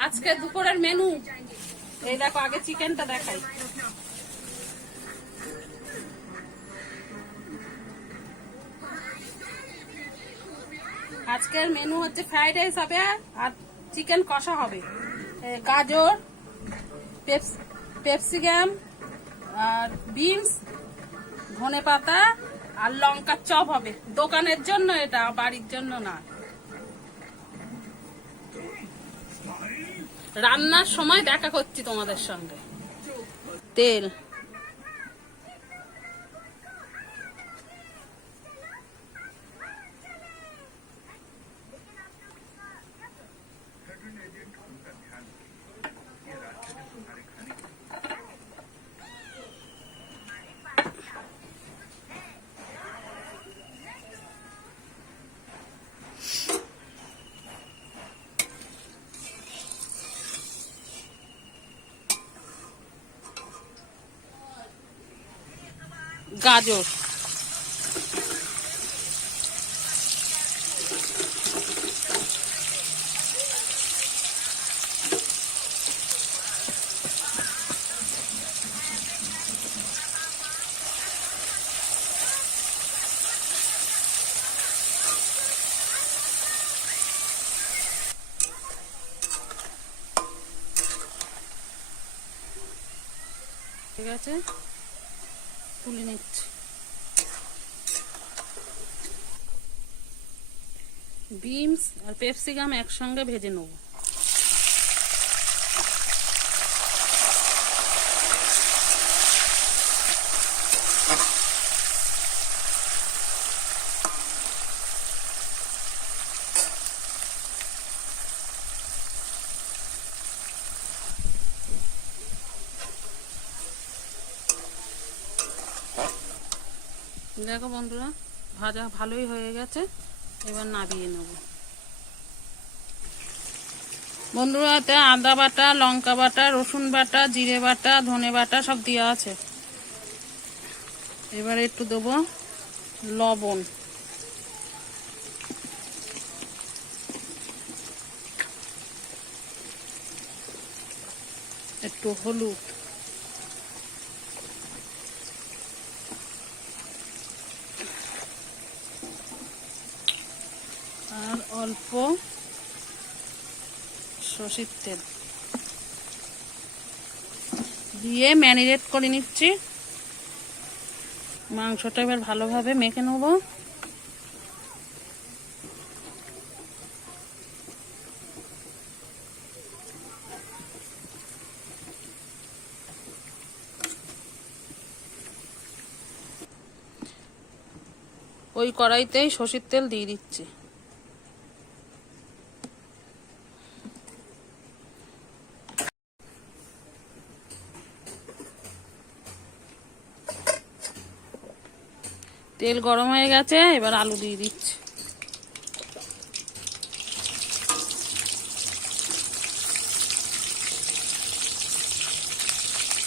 আজকে দুপুরের মেনু এই দেখো, আগে চিকেনটা দেখাই। আজকের মেনু হচ্ছে ফ্রাইড রাইস হবে আর চিকেন কষা হবে। গাজর পেপস- পেপসিকাম আর বিনস ধনে পাতা আর লঙ্কার চপ হবে। দোকানের জন্য এটা, বাড়ির জন্য না। রান্নার সময় দেখা করছি তোমাদের সঙ্গে। তেল। গাজর। ঠিক আছে? তুলে নিচ্ছি। বিমস আর পেপসিকাম একসঙ্গে ভেজে নেব। দেখো বন্ধুরা, ভাজা ভালোই হয়ে গেছে। এবার নাবিয়ে নেব। বন্ধুরা, এতে আদা বাটা, লঙ্কা বাটা, রসুন বাটা, জিরে বাটা, ধনে বাটা সব দেওয়া আছে। এবার একটু দেবো লবণ। একটু হলুদ আর অল্প সর্ষের তেল। দিয়ে ম্যারিনেট করে নিচ্ছি। মাংসটা এবার ভালোভাবে মেখে নেব। ওই কড়াইতেই সর্ষের তেল দিয়ে দিচ্ছি। তেল গরম হয়ে গেছে, এবার আলু দিয়ে দিচ্ছি।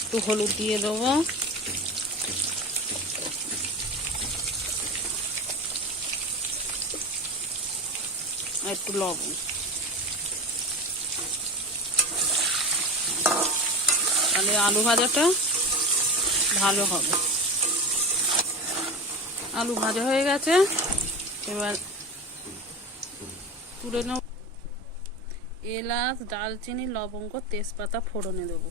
একটু হলুদ দিয়ে দেবো। একটু লবণ। তাহলে আলু ভাজাটা ভালো হবে। আলু ভাজা হয়ে গেছে। এবার তুলে নেব। এলাচ, ডালচিনি, লবঙ্গ, তেজপাতা ফোড়নে দেবো।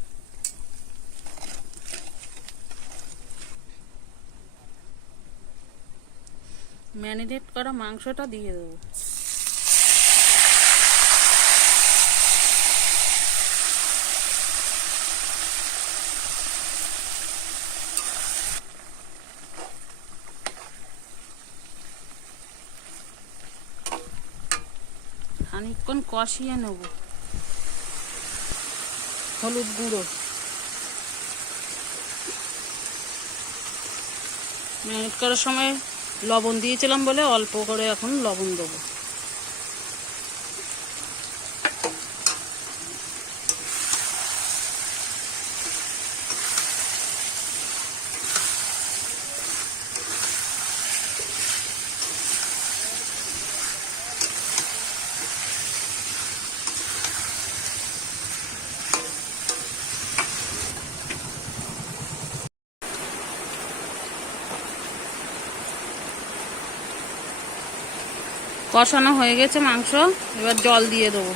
ম্যারিনেট করা মাংসটা দিয়ে দেবো। খানিকক্ষণ কষিয়ে নেব। হলুদ গুঁড়ো। ম্যারিনেট করার সময় লবণ দিয়েছিলাম বলে অল্প করে এখন লবণ দেবো। কষানো হয়ে গেছে মাংস এবার জল দিয়ে দেবো।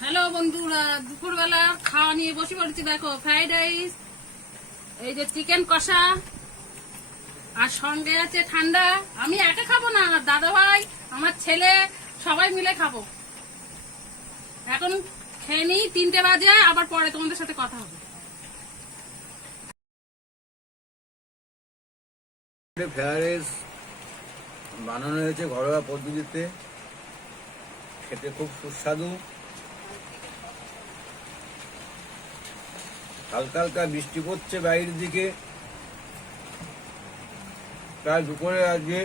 হ্যালো বন্ধুরা। দুপুরবেলা খাওয়া নিয়ে বসে পড়েছি, দেখো ফ্রাইড রাইস এই যে চিকেন কষা, আর সঙ্গে আছে ঠান্ডা। আমি একা খাব না, আমার দাদা ভাই আমার ছেলে, সবাই মিলে খাব। এখন খেয়ে নিই, তিনটে বাজে, আবার পরে তোমাদের সাথে কথা হবে। বানানো হয়েছে ঘরোয়া পদ্ধতিতে। খেতে খুব সুস্বাদু। হালকা হালকা বৃষ্টি পড়ছে বাইরের দিকে। প্রায় দুপুরে আজকে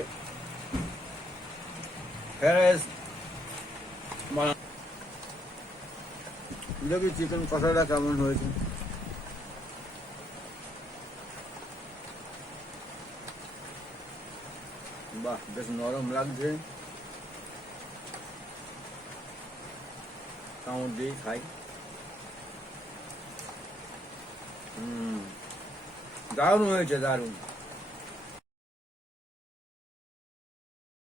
দেখি চিকেন কষাটা কেমন হয়েছে। বাহ, বেশ নরম লাগছে। কামড় দিয়ে খাই। దారుణమే దారుణం